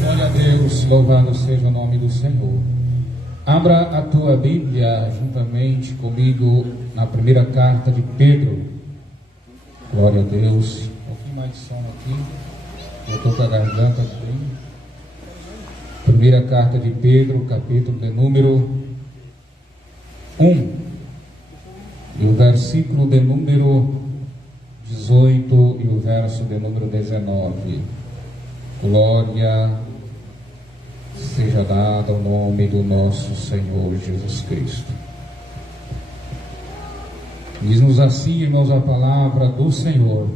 Glória a Deus, louvado seja o nome do Senhor. Abra a tua Bíblia juntamente comigo na primeira carta de Pedro. Glória a Deus. Um pouquinho mais de som aqui. Eu estou com a garganta bem. Primeira carta de Pedro, capítulo de número 1. E o versículo de número 18 e o verso de número 19. Glória seja dada ao nome do nosso Senhor Jesus Cristo. Diz-nos assim, irmãos, a palavra do Senhor.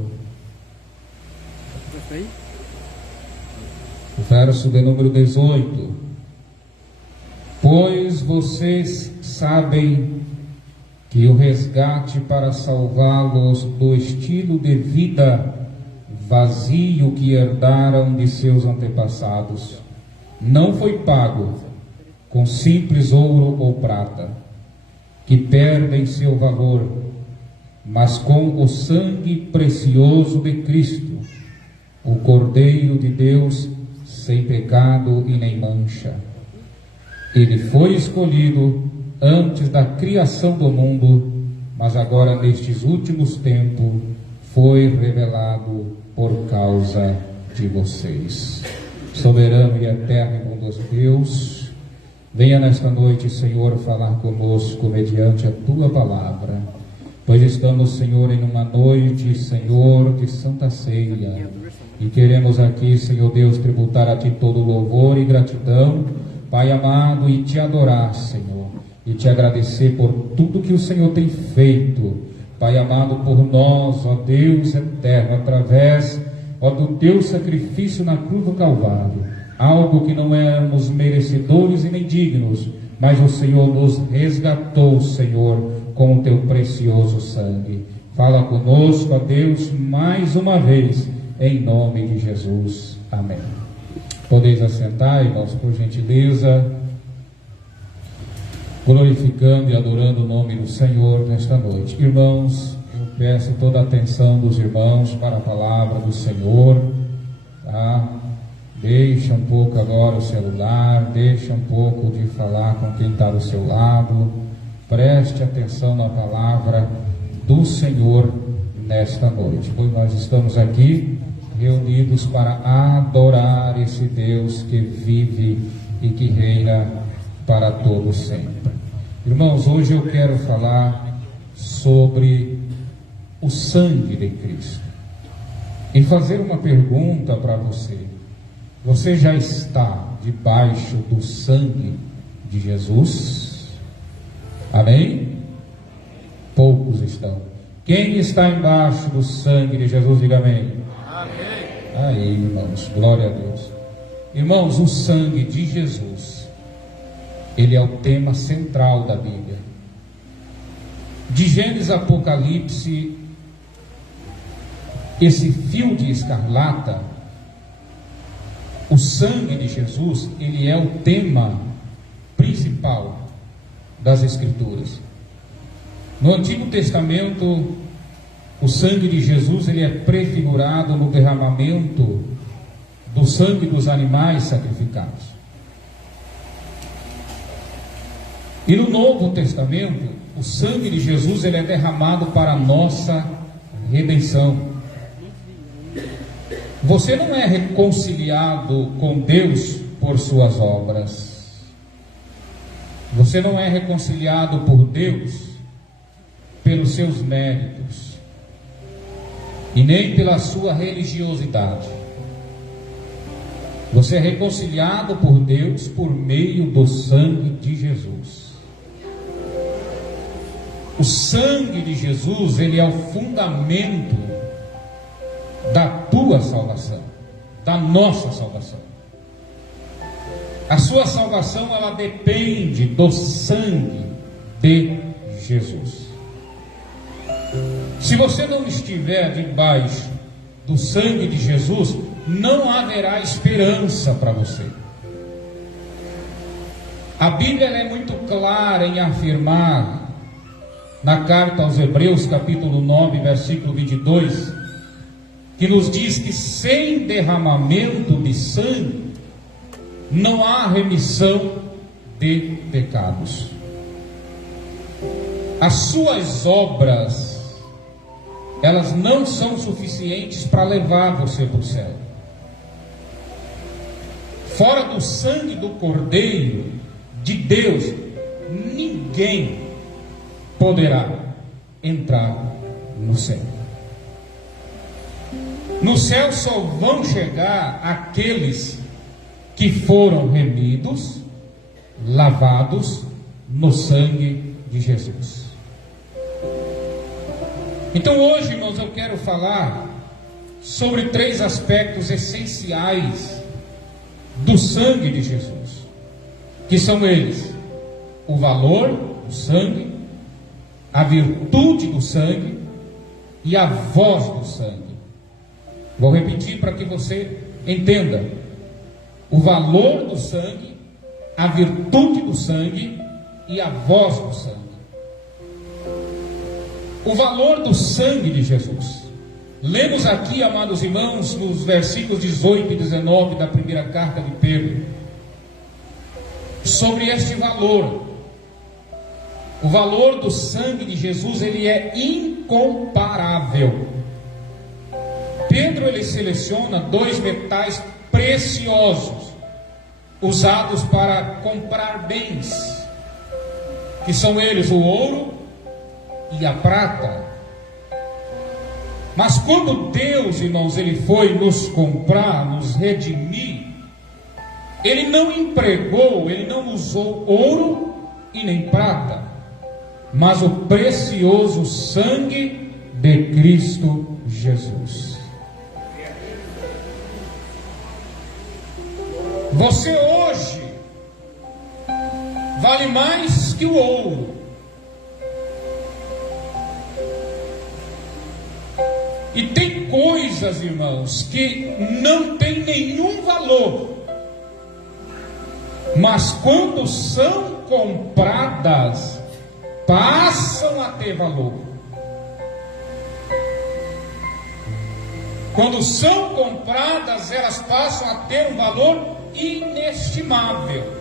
O verso de número 18. Pois vocês sabem que o resgate para salvá-los do estilo de vida vazio que herdaram de seus antepassados não foi pago com simples ouro ou prata, que perdem seu valor, mas com o sangue precioso de Cristo, o Cordeiro de Deus, sem pecado e nem mancha. Ele foi escolhido antes da criação do mundo, mas agora nestes últimos tempos foi revelado por causa de vocês. Soberano e eterno e bondoso Deus, venha nesta noite, Senhor, falar conosco mediante a Tua palavra, pois estamos, Senhor, em uma noite, Senhor, de Santa Ceia, e queremos aqui, Senhor Deus, tributar a Ti todo louvor e gratidão, Pai amado, e Te adorar, Senhor, e Te agradecer por tudo que o Senhor tem feito, Pai amado, por nós, ó Deus eterno, através, ó, do Teu sacrifício na cruz do Calvário, algo que não éramos merecedores e nem dignos, mas o Senhor nos resgatou, Senhor, com o Teu precioso sangue. Fala conosco, ó Deus, mais uma vez, em nome de Jesus. Amém. Podeis assentar, irmãos, por gentileza, glorificando e adorando o nome do Senhor nesta noite. Irmãos, eu peço toda a atenção dos irmãos para a palavra do Senhor, tá? Deixa um pouco agora o celular, deixa um pouco de falar com quem está do seu lado, preste atenção na palavra do Senhor nesta noite, pois nós estamos aqui reunidos para adorar esse Deus que vive e que reina para todo sempre. Irmãos, hoje eu quero falar sobre o sangue de Cristo e fazer uma pergunta para você. Você já está debaixo do sangue de Jesus? Amém? Poucos estão. Quem está embaixo do sangue de Jesus, diga amém. Amém. Aí, irmãos, glória a Deus. Irmãos, o sangue de Jesus, ele é o tema central da Bíblia. De Gênesis a Apocalipse, esse fio de escarlata, o sangue de Jesus, ele é o tema principal das Escrituras. No Antigo Testamento, o sangue de Jesus, ele é prefigurado no derramamento do sangue dos animais sacrificados. E no Novo Testamento, o sangue de Jesus, ele é derramado para a nossa redenção. Você não é reconciliado com Deus por suas obras. Você não é reconciliado por Deus pelos seus méritos e nem pela sua religiosidade. Você é reconciliado por Deus por meio do sangue de Jesus. O sangue de Jesus, ele é o fundamento da tua salvação, da nossa salvação. A sua salvação, ela depende do sangue de Jesus. Se você não estiver debaixo do sangue de Jesus, não haverá esperança para você. A Bíblia é muito clara em afirmar na carta aos Hebreus, capítulo 9, versículo 22, que nos diz que sem derramamento de sangue não há remissão de pecados. As suas obras, elas não são suficientes para levar você para o céu. Fora do sangue do Cordeiro de Deus, ninguém poderá entrar no céu. No céu só vão chegar aqueles que foram remidos, lavados no sangue de Jesus. Então hoje, irmãos, eu quero falar sobre 3 aspectos essenciais do sangue de Jesus, que são eles: o valor do sangue, a virtude do sangue e a voz do sangue. Vou repetir para que você entenda: o valor do sangue, a virtude do sangue e a voz do sangue. O valor do sangue de Jesus. Lemos aqui, amados irmãos, nos versículos 18 e 19 da primeira carta de Pedro, sobre este valor. O valor do sangue de Jesus, ele é incomparável. Pedro, ele seleciona 2 metais preciosos, usados para comprar bens, que são eles o ouro e a prata. Mas quando Deus, irmãos, ele foi nos comprar, nos redimir, ele não empregou, ele não usou ouro e nem prata, mas o precioso sangue de Cristo Jesus. Você hoje vale mais que o ouro. E tem coisas, irmãos, que não tem nenhum valor, mas quando são compradas, passam a ter valor. Quando são compradas, elas passam a ter um valor inestimável.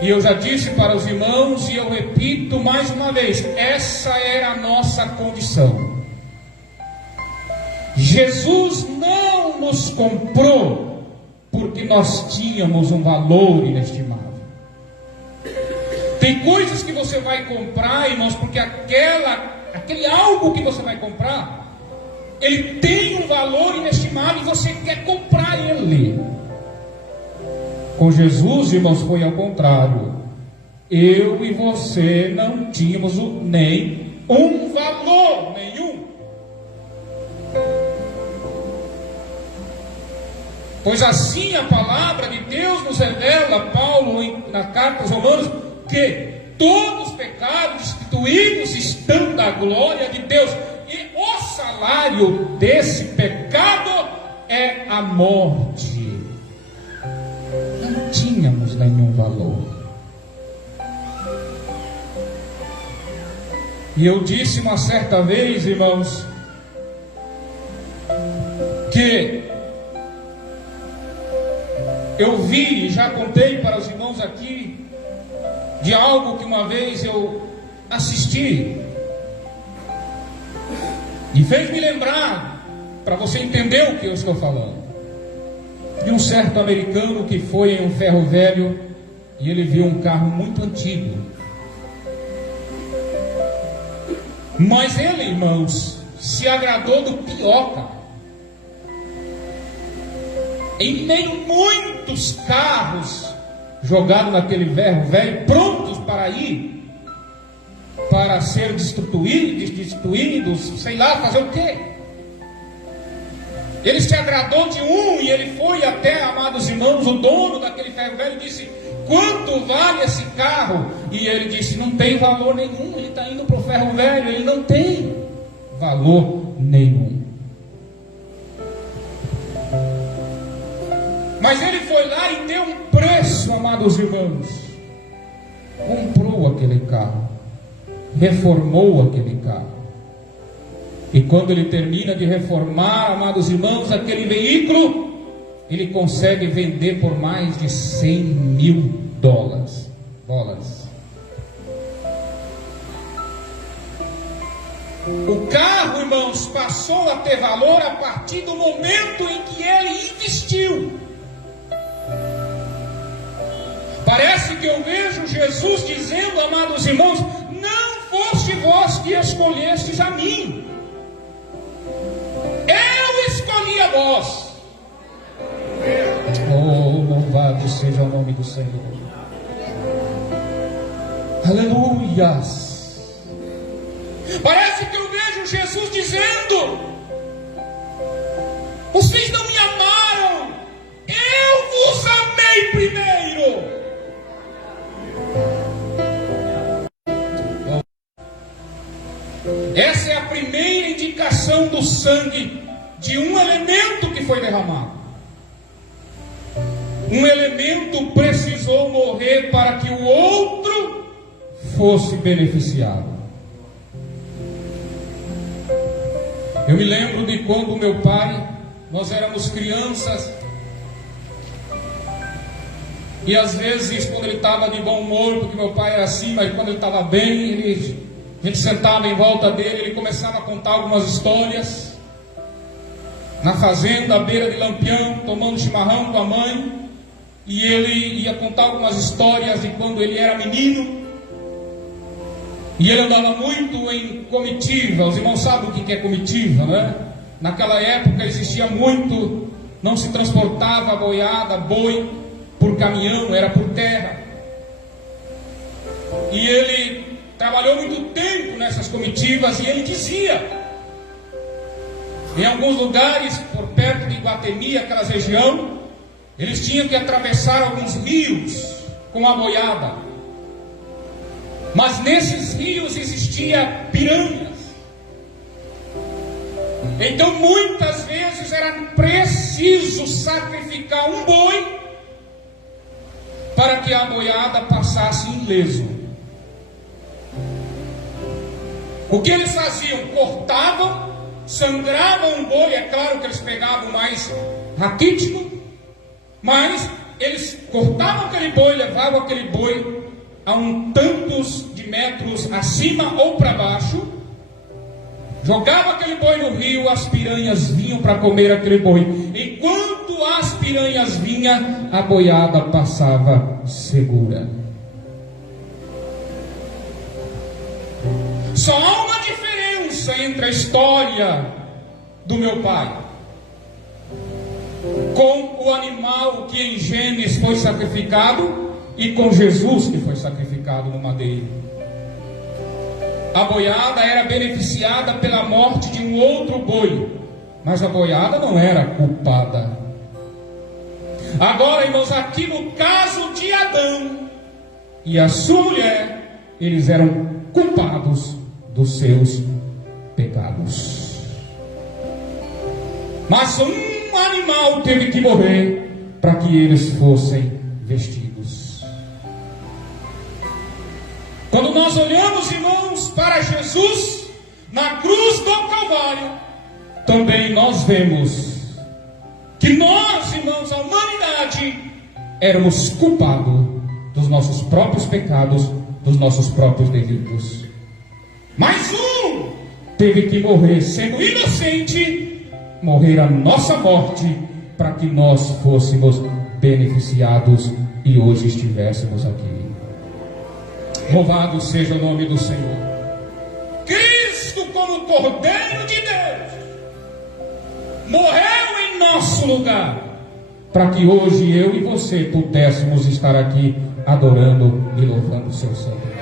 E eu já disse para os irmãos, e eu repito mais uma vez, essa era a nossa condição. Jesus não nos comprou porque nós tínhamos um valor inestimável. Tem coisas que você vai comprar, irmãos, porque aquele algo que você vai comprar, ele tem um valor inestimável e você quer comprar ele. Com Jesus, irmãos, foi ao contrário. Eu e você não tínhamos nem um valor nenhum. Pois assim a palavra de Deus nos revela, Paulo na carta aos Romanos, que todos os pecados destituídos estão da glória de Deus, e o salário desse pecado é a morte. Não tínhamos nenhum valor. E eu disse uma certa vez, irmãos, que eu vi, e já contei para os irmãos aqui, de algo que uma vez eu assisti, e fez me lembrar, para você entender o que eu estou falando, de um certo americano que foi em um ferro velho, e ele viu um carro muito antigo. Mas ele, irmãos, se agradou do pior carro. Em meio a muitos carros jogados naquele ferro velho, prontos para ir, para ser destituídos, sei lá, fazer o quê? Ele se agradou de um e ele foi até, amados irmãos, o dono daquele ferro velho, e disse: quanto vale esse carro? E ele disse: não tem valor nenhum. Ele está indo para o ferro velho, ele não tem valor nenhum. Mas ele foi lá e deu um preço, amados irmãos. Comprou aquele carro. reformou aquele carro. E quando ele termina de reformar, amados irmãos, aquele veículo, ele consegue vender por mais de 100 mil dólares. O carro, irmãos, passou a ter valor a partir do momento em que ele investiu. Parece que eu vejo Jesus dizendo, amados irmãos, não foste vós que escolhestes a mim, eu escolhi a vós. Oh, louvado seja o nome do Senhor. Aleluias. Parece que eu vejo Jesus dizendo: vocês não me amaram, eu vos amei primeiro. Essa é a primeira indicação do sangue de um elemento que foi derramado. Um elemento precisou morrer para que o outro fosse beneficiado. Eu me lembro de quando meu pai, nós éramos crianças, e às vezes quando ele estava de bom humor, porque meu pai era assim, mas quando ele estava bem, a gente sentava em volta dele, ele começava a contar algumas histórias, na fazenda, à beira de Lampião, tomando chimarrão com a mãe, e ele ia contar algumas histórias de quando ele era menino, e ele andava muito em comitiva. Os irmãos sabem o que é comitiva, né? Naquela época existia muito, não se transportava boiada, boi, por caminhão, era por terra. E ele trabalhou muito tempo nessas comitivas, e ele dizia, em alguns lugares, por perto de Iguatemi, aquela região, eles tinham que atravessar alguns rios com a boiada. Mas nesses rios existia piranhas. Então muitas vezes era preciso sacrificar um boi para que a boiada passasse ileso. O que eles faziam? Cortavam, sangravam o boi. É claro que eles pegavam mais raquítico, mas eles cortavam aquele boi, levavam aquele boi a tantos de metros acima ou para baixo, jogava aquele boi no rio, as piranhas vinham para comer aquele boi. Enquanto as piranhas vinham, a boiada passava segura. Só há uma diferença entre a história do meu pai com o animal que em Gênesis foi sacrificado e com Jesus que foi sacrificado no madeiro. A boiada era beneficiada pela morte de um outro boi, mas a boiada não era culpada. Agora, irmãos, aqui no caso de Adão e a sua mulher, eles eram culpados dos seus pecados. Mas um animal teve que morrer para que eles fossem vestidos. Quando nós olhamos, irmãos, para Jesus na cruz do Calvário, também nós vemos que nós, irmãos, a humanidade, éramos culpados dos nossos próprios pecados, dos nossos próprios delitos. Mas um teve que morrer, sendo inocente, morrer a nossa morte, para que nós fôssemos beneficiados e hoje estivéssemos aqui. Louvado seja o nome do Senhor. Cristo, como Cordeiro de Deus, morreu em nosso lugar, para que hoje eu e você pudéssemos estar aqui adorando e louvando o seu santo nome.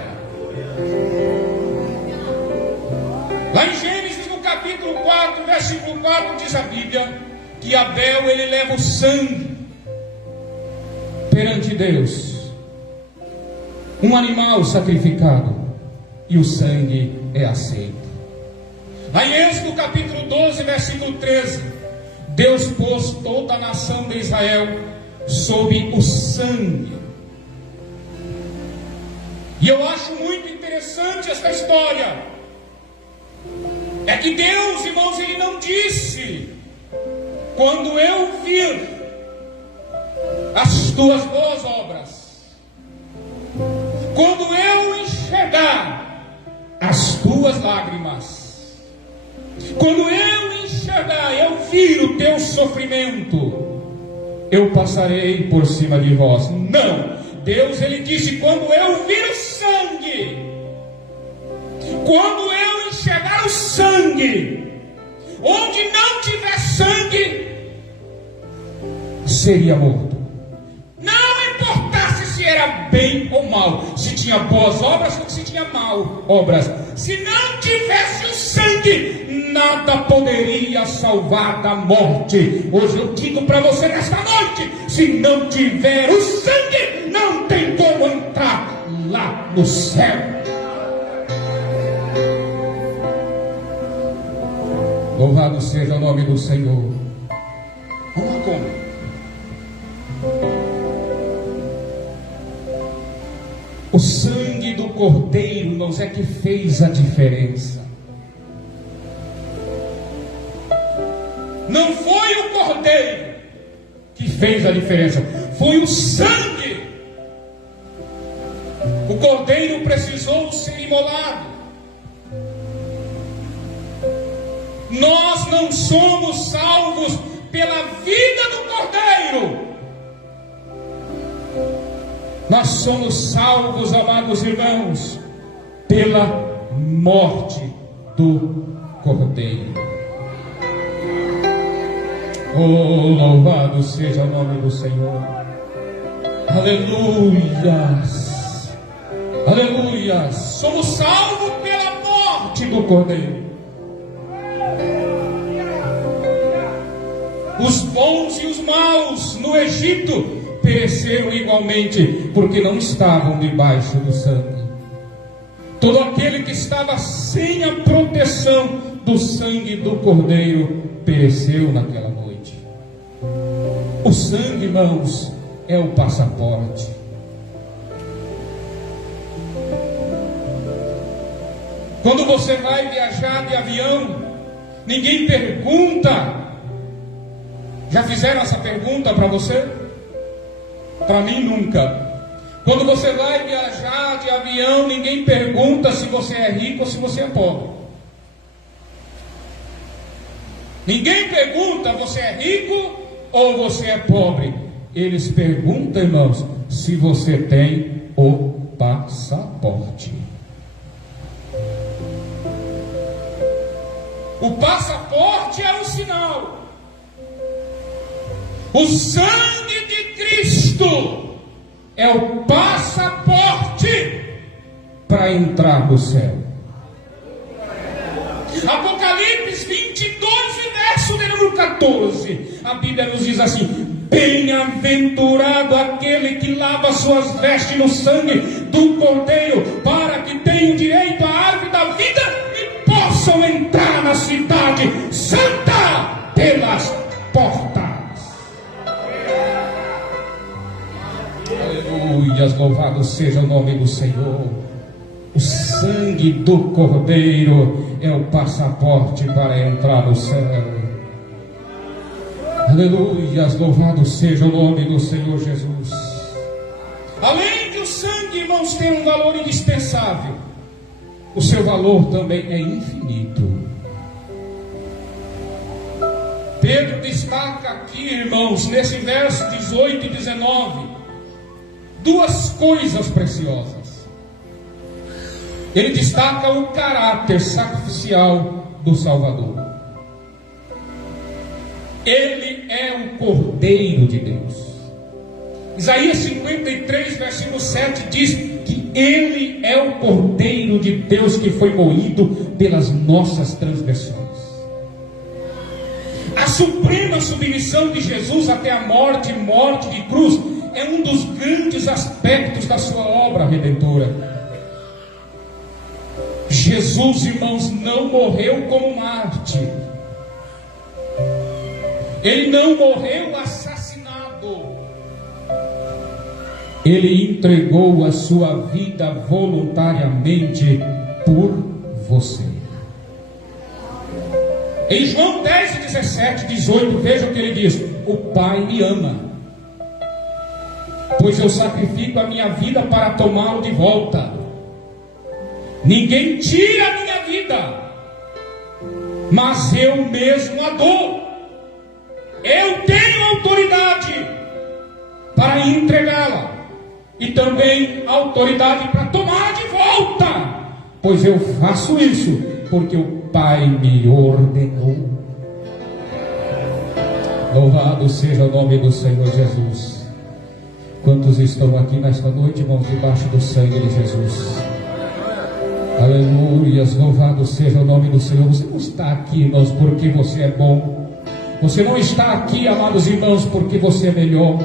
Lá em Gênesis, no capítulo 4, versículo 4, diz a Bíblia que Abel, ele leva o sangue perante Deus, um animal sacrificado, e o sangue é aceito. Lá em Êxodo capítulo 12, versículo 13, Deus pôs toda a nação de Israel sob o sangue. E eu acho muito interessante interessante esta história é que Deus, irmãos, Ele não disse: quando eu vir as tuas boas obras, quando eu enxergar as tuas lágrimas, quando eu enxergar, eu vir o teu sofrimento, eu passarei por cima de vós. Não, Deus, Ele disse: quando eu vir o sangue, quando eu enxergar o sangue, onde não tiver sangue, seria morto. Não importasse se era bem ou mal, se tinha boas obras ou se tinha mal obras, se não tivesse o sangue, nada poderia salvar da morte. Hoje eu digo para você nesta noite: se não tiver o sangue, não tem como entrar lá no céu. Louvado seja o nome do Senhor. Vamos lá, como? O sangue do Cordeiro, irmãos, é que fez a diferença. Não foi o Cordeiro que fez a diferença, foi o sangue. O Cordeiro precisou ser imolado. Nós não somos salvos pela vida do Cordeiro. Nós somos salvos, amados irmãos, pela morte do Cordeiro. Oh, louvado seja o nome do Senhor. Aleluias, aleluias. Somos salvos pela morte do Cordeiro. Os bons e os maus no Egito pereceram igualmente, porque não estavam debaixo do sangue. Todo aquele que estava sem a proteção do sangue do Cordeiro pereceu naquela noite. O sangue, irmãos, é o passaporte. Quando você vai viajar de avião, ninguém pergunta. Já fizeram essa pergunta para você? Para mim nunca. Quando você vai viajar de avião, ninguém pergunta se você é rico ou se você é pobre. Ninguém pergunta: você é rico ou você é pobre? Eles perguntam, irmãos, se você tem o passaporte. O passaporte é um sinal. O sangue de Cristo é o passaporte para entrar no céu. Apocalipse 22, verso de número 14. A Bíblia nos diz assim: bem-aventurado aquele que lava suas vestes no sangue do Cordeiro, para que tenham direito à árvore da vida e possam entrar na cidade santa pelas portas. Aleluia, louvado seja o nome do Senhor. O sangue do Cordeiro é o passaporte para entrar no céu. Aleluia, louvado seja o nome do Senhor Jesus. Além de o sangue, irmãos, ter um valor indispensável, o seu valor também é infinito. Pedro destaca aqui, irmãos, nesse verso 18 e 19, duas coisas preciosas. Ele destaca o caráter sacrificial do Salvador. Ele é o Cordeiro de Deus. Isaías 53, versículo 7 diz que Ele é o Cordeiro de Deus que foi moído pelas nossas transgressões. A suprema submissão de Jesus até a morte de cruz, é um dos grandes aspectos da sua obra redentora. Jesus, irmãos, não morreu como mártir. Ele não morreu assassinado. Ele entregou a sua vida voluntariamente por você. Em João 10, 17, 18, veja o que ele diz: o Pai me ama, pois eu sacrifico a minha vida para tomá-lo de volta. Ninguém tira a minha vida, mas eu mesmo a dou. Eu tenho autoridade para entregá-la e também autoridade para tomar de volta, pois eu faço isso porque o Pai me ordenou. Louvado seja o nome do Senhor Jesus. Quantos estão aqui nesta noite, irmãos, debaixo do sangue de Jesus? Aleluias, louvado seja o nome do Senhor. Você não está aqui, irmãos, porque você é bom. Você não está aqui, amados irmãos, porque você é melhor.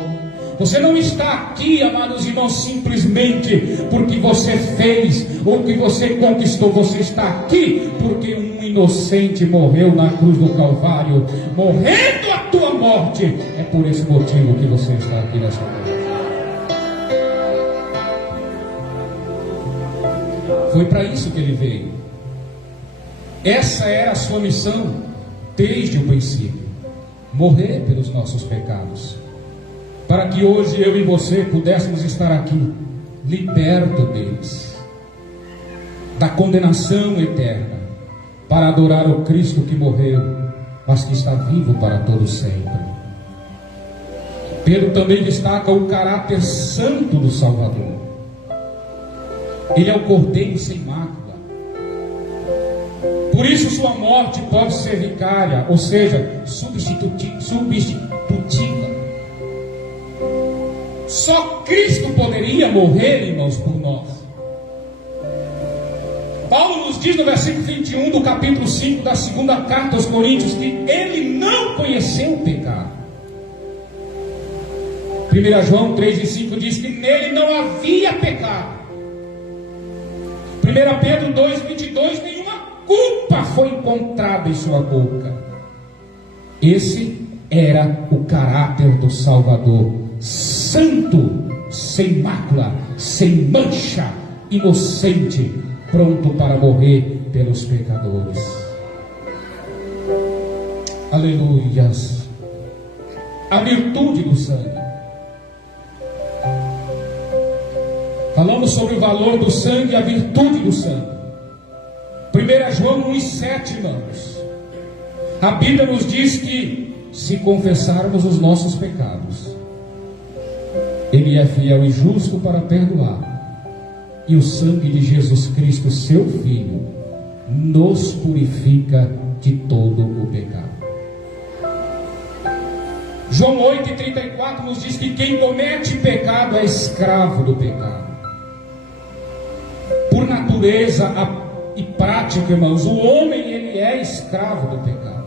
Você não está aqui, amados irmãos, simplesmente porque você fez ou que você conquistou. Você está aqui porque um inocente morreu na cruz do Calvário, morrendo a tua morte. É por esse motivo que você está aqui nessa noite. Foi para isso que ele veio. Essa era a sua missão desde o princípio: morrer pelos nossos pecados, para que hoje eu e você pudéssemos estar aqui, liberto deles, da condenação eterna, para adorar o Cristo que morreu, mas que está vivo para todo sempre. Pedro também destaca o caráter santo do Salvador. Ele é o Cordeiro sem mácula. Por isso sua morte pode ser vicária, ou seja, substitutiva. Só Cristo poderia morrer, irmãos, por nós. Paulo nos diz no versículo 21 do capítulo 5 da segunda carta aos Coríntios que ele não conheceu o pecado. 1 João 3,5 diz que nele não havia pecado. 1 Pedro 2,22, nenhuma culpa foi encontrada em sua boca. Esse era o caráter do Salvador: santo, sem mácula, sem mancha, inocente, pronto para morrer pelos pecadores. Aleluias. A virtude do sangue. Falamos sobre o valor do sangue e a virtude do sangue. 1 João 1,7, irmãos. A Bíblia nos diz que se confessarmos os nossos pecados, Ele é fiel e justo para perdoar, e o sangue de Jesus Cristo, seu Filho, nos purifica de todo o pecado. João 8,34 nos diz que quem comete pecado é escravo do pecado. Por natureza e prática, irmãos, o homem ele é escravo do pecado.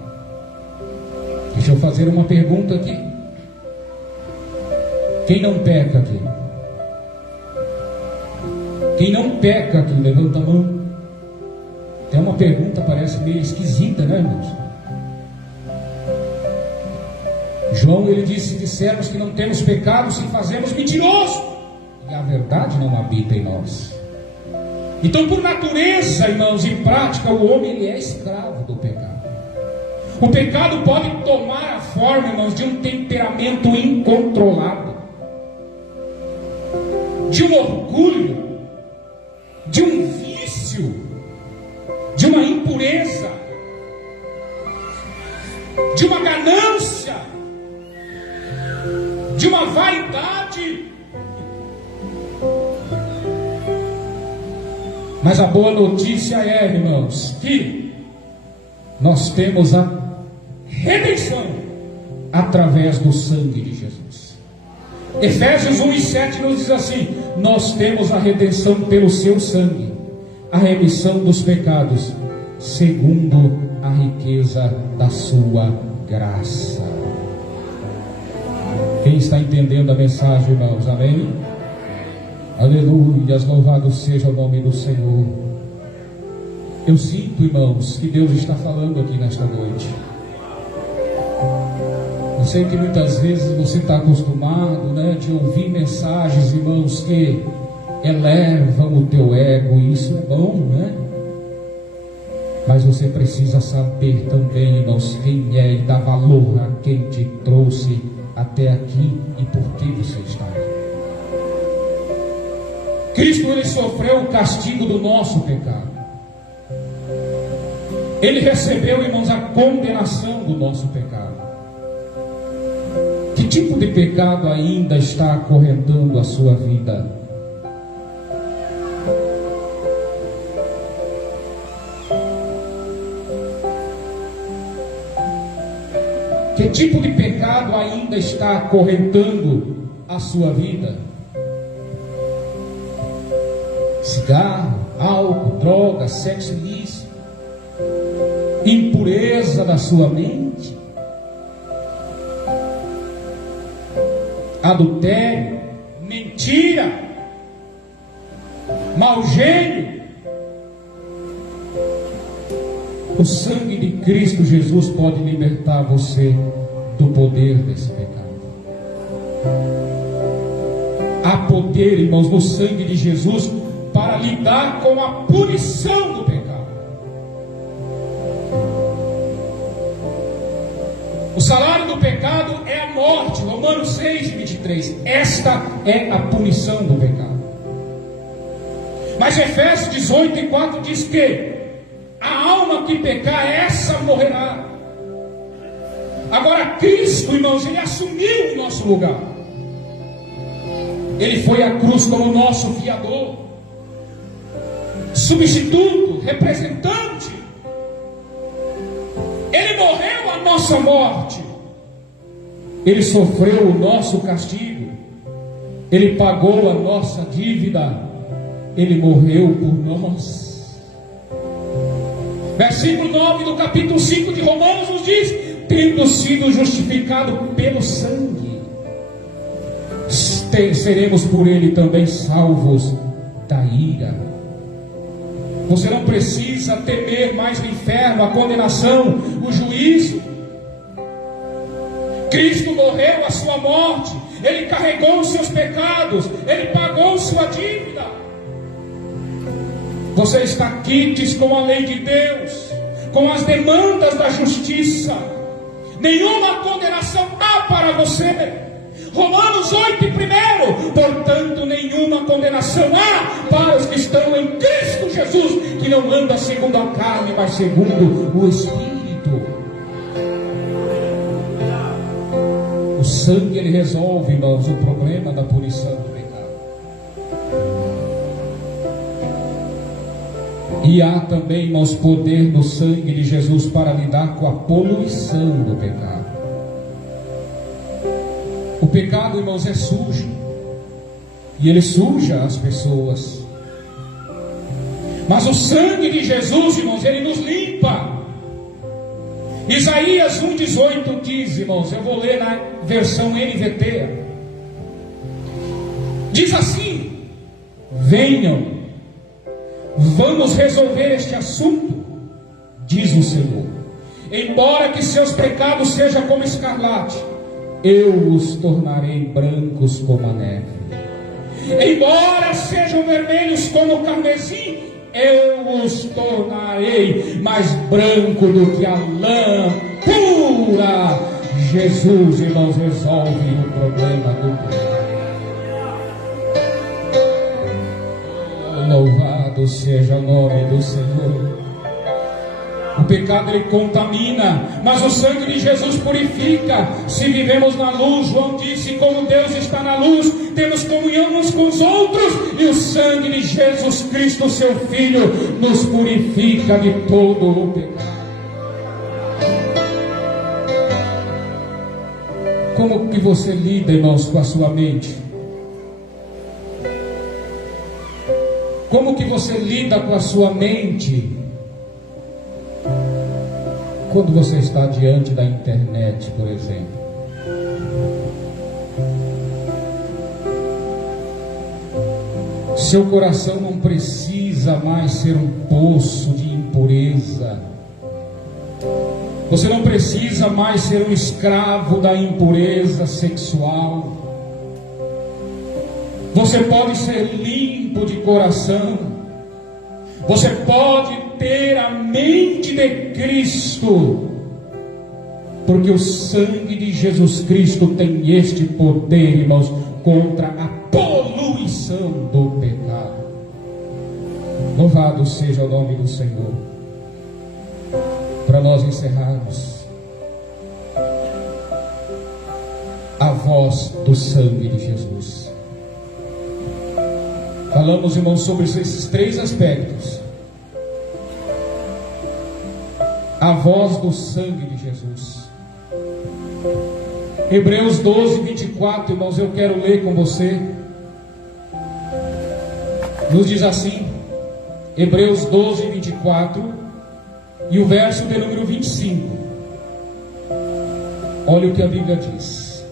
Deixa eu fazer uma pergunta aqui. Quem não peca aqui? Quem não peca aqui, levanta a mão. Tem uma pergunta, parece meio esquisita, né, irmãos? João, ele disse: se dissermos que não temos pecado, se fazemos mentiroso, e a verdade não habita em nós. Então, por natureza, irmãos, e prática, o homem ele é escravo do pecado. O pecado pode tomar a forma, irmãos, de um temperamento incontrolado, de um orgulho, de um vício, de uma impureza, de uma ganância, de uma vaidade. Mas a boa notícia é, irmãos, que nós temos a redenção através do sangue de Jesus. Efésios 1,7 nos diz assim: nós temos a redenção pelo seu sangue, a remissão dos pecados, segundo a riqueza da sua graça. Quem está entendendo a mensagem, irmãos? Amém? Aleluia, louvado seja o nome do Senhor. Eu sinto, irmãos, que Deus está falando aqui nesta noite. Eu sei que muitas vezes você está acostumado, né, de ouvir mensagens, irmãos, que elevam o teu ego, e isso é bom, né? Mas você precisa saber também, irmãos, quem é, e dar valor a quem te trouxe até aqui e por que você está aí. Cristo, ele sofreu o castigo do nosso pecado. Ele recebeu, irmãos, a condenação do nosso pecado. Que tipo de pecado ainda está acorrentando a sua vida? Que tipo de pecado ainda está acorrentando a sua vida? Cigarro, álcool, droga, sexo ilícito, impureza da sua mente, adultério, mentira, mau gênio. O sangue de Cristo Jesus pode libertar você do poder desse pecado. Há poder, irmãos, no sangue de Jesus para lidar com a punição do pecado. O salário do pecado é a morte, Romanos 6:23. Esta é a punição do pecado. Mas Efésios 18:4 diz que a alma que pecar, essa morrerá. Agora Cristo, irmãos, ele assumiu o nosso lugar. Ele foi à cruz como nosso fiador, substituto, representante. Ele morreu a nossa morte. Ele sofreu o nosso castigo. Ele pagou a nossa dívida. Ele morreu por nós. Versículo 9 do capítulo 5 de Romanos nos diz: tendo sido justificado pelo sangue, seremos por ele também salvos da ira. Você não precisa temer mais o inferno, a condenação, o juízo. Cristo morreu a sua morte, ele carregou os seus pecados, ele pagou sua dívida. Você está quites com a lei de Deus, com as demandas da justiça. Nenhuma condenação há para você. Romanos 8:1. Portanto, nenhuma condenação há para os que estão em Cristo Jesus, que não andam segundo a carne, mas segundo o Espírito. O sangue, ele resolve, irmãos, o problema da punição do pecado. E há também, irmãos, poder no sangue de Jesus para lidar com a poluição do pecado. O pecado, irmãos, é sujo, e ele suja as pessoas. Mas o sangue de Jesus, irmãos, ele nos limpa. Isaías 1:18 diz, irmãos, eu vou ler na versão NVT. Diz assim: venham, vamos resolver este assunto, diz o Senhor. Embora que seus pecados sejam como escarlate, eu os tornarei brancos como a neve. Embora sejam vermelhos como o carmesim, eu os tornarei mais branco do que a lã pura. Jesus, irmãos, resolve o problema do pecado. Louvado seja o nome do Senhor. O pecado, ele contamina, mas o sangue de Jesus purifica. Se vivemos na luz, João disse, como Deus está na luz, temos comunhão uns com os outros, e o sangue de Jesus Cristo, seu Filho, nos purifica de todo o pecado. Como que você lida, irmãos, com a sua mente? Como que você lida com a sua mente quando você está diante da internet, por exemplo? Seu coração não precisa mais ser um poço de impureza. Você não precisa mais ser um escravo da impureza sexual. Você pode ser limpo de coração. Você pode ter a mente de Cristo, porque o sangue de Jesus Cristo tem este poder, irmãos, contra a poluição do pecado. Louvado seja o nome do Senhor. Para nós encerrarmos, a voz do sangue de Jesus. Falamos, irmãos, sobre esses três aspectos. A voz do sangue de Jesus. Hebreus 12, 24, irmãos, eu quero ler com você. Nos diz assim, Hebreus 12, 24, e o verso de número 25. Olha o que a Bíblia diz.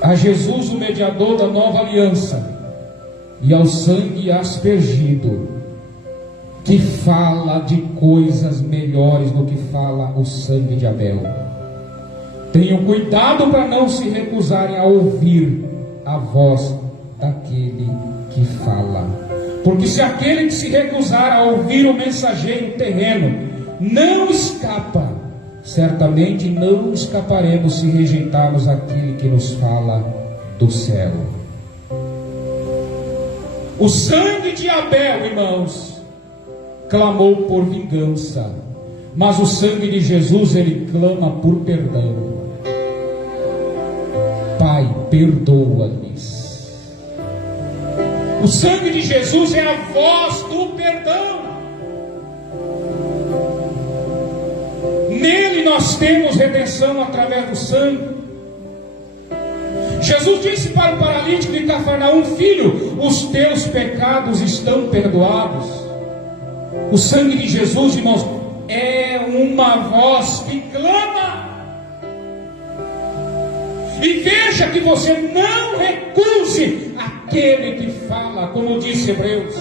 A Jesus, o mediador da nova aliança, e ao sangue aspergido, que fala de coisas melhores do que fala o sangue de Abel. Tenham cuidado para não se recusarem a ouvir a voz daquele que fala. Porque se aquele que se recusar a ouvir o mensageiro terreno não escapa, certamente não escaparemos se rejeitarmos aquele que nos fala do céu. O sangue de Abel, irmãos, clamou por vingança, mas o sangue de Jesus, ele clama por perdão. Pai, perdoa-lhes. O sangue de Jesus é a voz do perdão. Nele nós temos redenção através do sangue. Jesus disse para o paralítico de Cafarnaum: filho, os teus pecados estão perdoados. O sangue de Jesus, irmãos, é uma voz que clama. E veja que você não recuse aquele que fala, como disse Hebreus.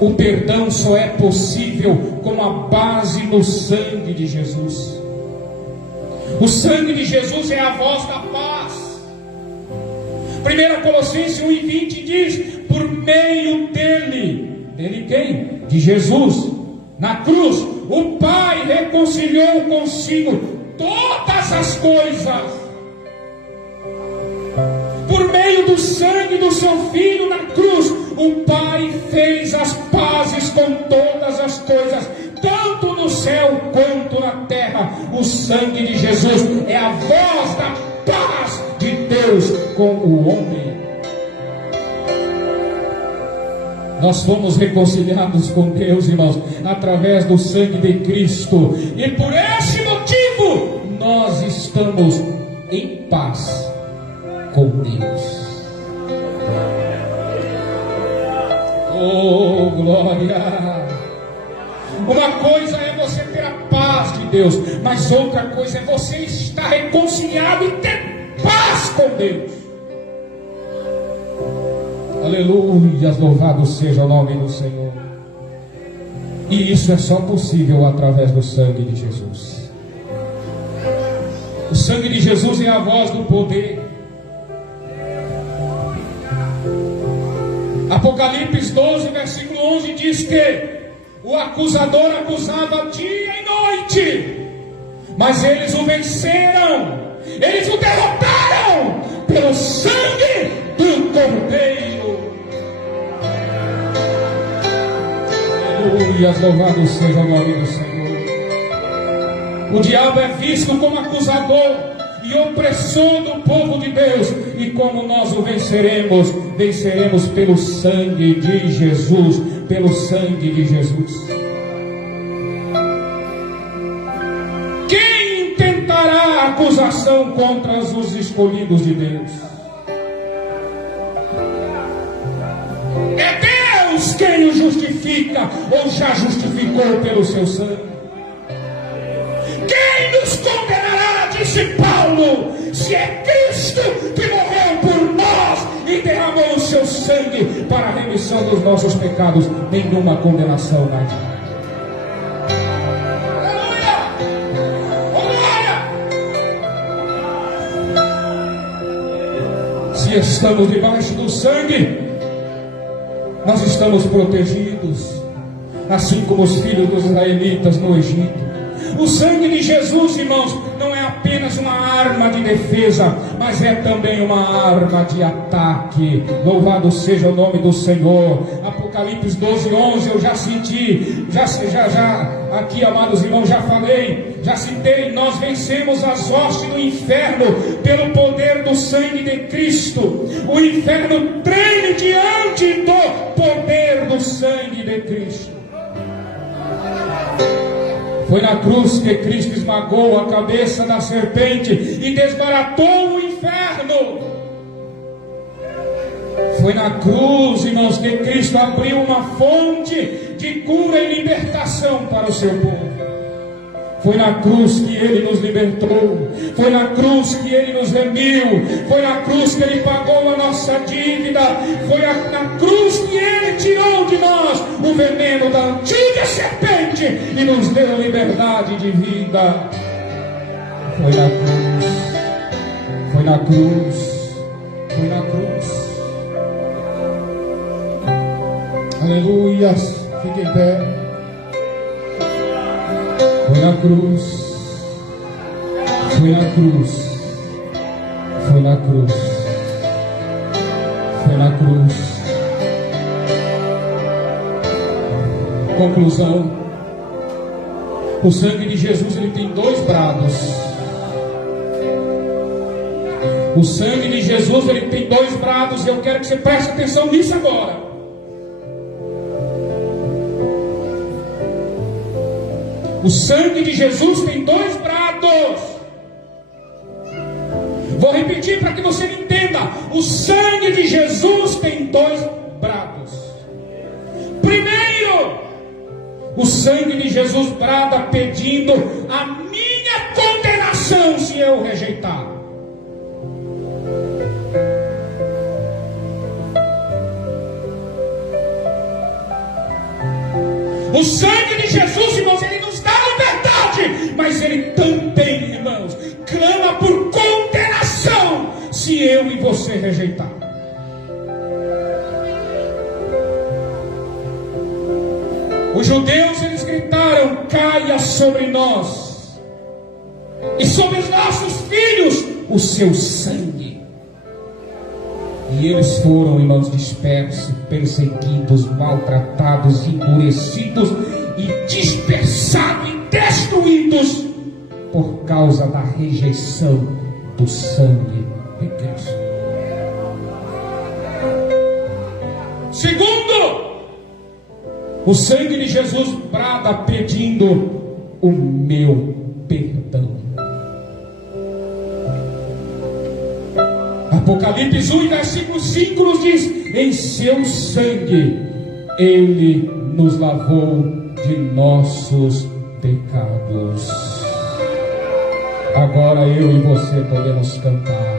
O perdão só é possível com a base no sangue de Jesus. O sangue de Jesus é a voz da paz. 1 Colossenses 1:20 diz: por meio dele quem? De Jesus, na cruz, o Pai reconciliou consigo todas as coisas. Por meio do sangue do seu Filho na cruz, o Pai fez as pazes com todas as coisas, tanto no céu quanto na terra. O sangue de Jesus é a voz da paz de Deus com o homem. Nós fomos reconciliados com Deus, irmãos, através do sangue de Cristo, e por esse motivo nós estamos em paz com Deus. Oh, glória! Uma coisa é você ter a paz de Deus, mas outra coisa é você estar reconciliado e ter paz com Deus. Aleluia, louvado seja o nome do Senhor. E isso é só possível através do sangue de Jesus. O sangue de Jesus é a voz do poder. Apocalipse 12, versículo 11 diz que o acusador acusava dia e noite, mas eles o venceram, eles o derrotaram pelo sangue do Cordeiro. Aleluia, louvado seja o nome do Senhor. O diabo é visto como acusador e opressor do povo de Deus, e como nós o venceremos? Venceremos pelo sangue de Jesus, pelo sangue de Jesus. Quem intentará acusação contra os escolhidos de Deus? É Deus quem o justifica, ou já justificou pelo seu sangue. Quem nos condenará, disse Paulo, se é Cristo que morreu por nós e derramou o seu sangue para para a remissão dos nossos pecados, nenhuma condenação mais. Se estamos debaixo do sangue, nós estamos protegidos, assim como os filhos dos israelitas no Egito. O sangue de Jesus, irmãos, não é apenas uma arma de defesa, mas é também uma arma de ataque. Louvado seja o nome do Senhor. Apocalipse 12:11, eu já citei, aqui, amados irmãos, já falei, já citei. Nós vencemos as hostes do inferno pelo poder do sangue de Cristo. O inferno treme diante do poder do sangue de Cristo. Foi na cruz que Cristo esmagou a cabeça da serpente e desbaratou o inferno. Foi na cruz, irmãos, que Cristo abriu uma fonte de cura e libertação para o seu povo. Foi na cruz que Ele nos libertou. Foi na cruz que Ele nos remiu. Foi na cruz que Ele pagou a nossa dívida. Foi na cruz que Ele tirou de nós o veneno da antiga serpente e nos deu liberdade de vida. Foi na cruz. Foi na cruz. Foi na cruz. Aleluia. Fique em pé. Foi na cruz, foi na cruz, foi na cruz, foi na cruz. Conclusão: o sangue de Jesus, ele tem dois brados. O sangue de Jesus, ele tem dois brados, e eu quero que você preste atenção nisso agora. O sangue de Jesus tem dois brados. Vou repetir para que você me entenda. O sangue de Jesus tem dois brados. Primeiro, o sangue de Jesus brada pedindo a minha condenação se eu rejeitar. O sangue de Jesus, irmãos, ele nos dá liberdade, mas ele também, irmãos, clama por condenação se eu e você rejeitar. Os judeus, eles gritaram: caia sobre nós e sobre os nossos filhos o seu sangue. E eles foram, irmãos, dispersos, perseguidos, maltratados, endurecidos e dispersados e destruídos por causa da rejeição do sangue de Cristo. Segundo, o sangue de Jesus brada pedindo o meu perdão. Apocalipse 1, versículo 5 nos diz: em seu sangue Ele nos lavou de nossos pecados. Agora eu e você podemos cantar: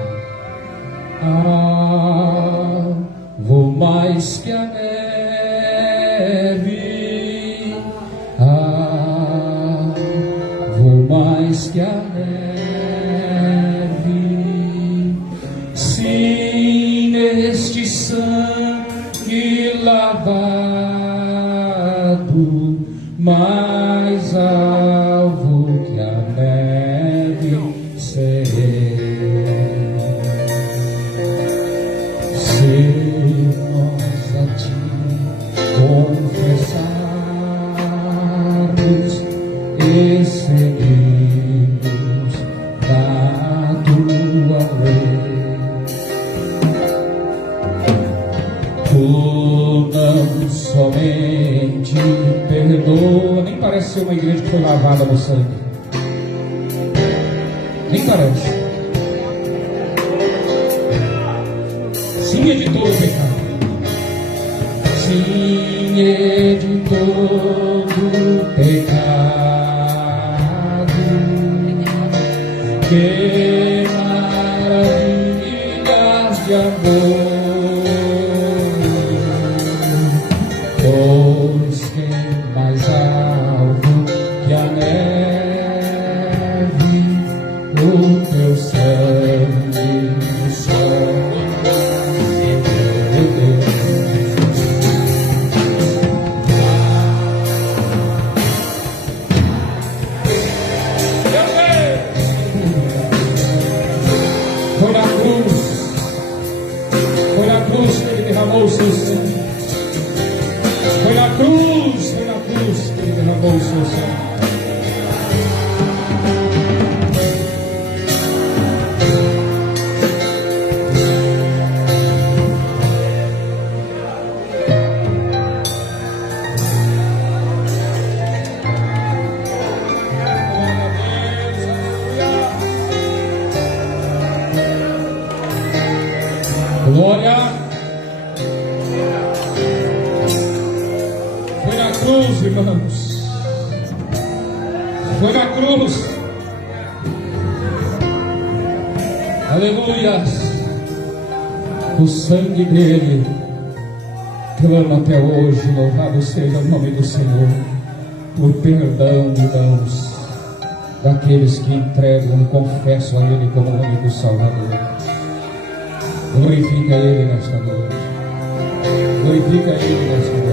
ah, vou mais que a neve, ah, vou mais que a neve. Sim, neste sangue lavado, mais alvo que a neve serei. Se nós a ti confessarmos e seguirmos da tua lei, tu não somente perdoa. Nem parece ser uma igreja que foi lavada no sangue. Nem parece. Sim, é de todo pecado. Sim, é de todo pecado. Que maravilhas de amor. Foi na cruz que ele derramou o seu sangue. Glória. Foi na cruz, irmãos. Foi na cruz. Aleluia. O sangue dele clama até hoje. Louvado seja o nome do Senhor por perdão, irmãos, daqueles que entregam e confessam a Ele como o único Salvador. Glorifica Ele nesta noite. Glorifica Ele nesta noite.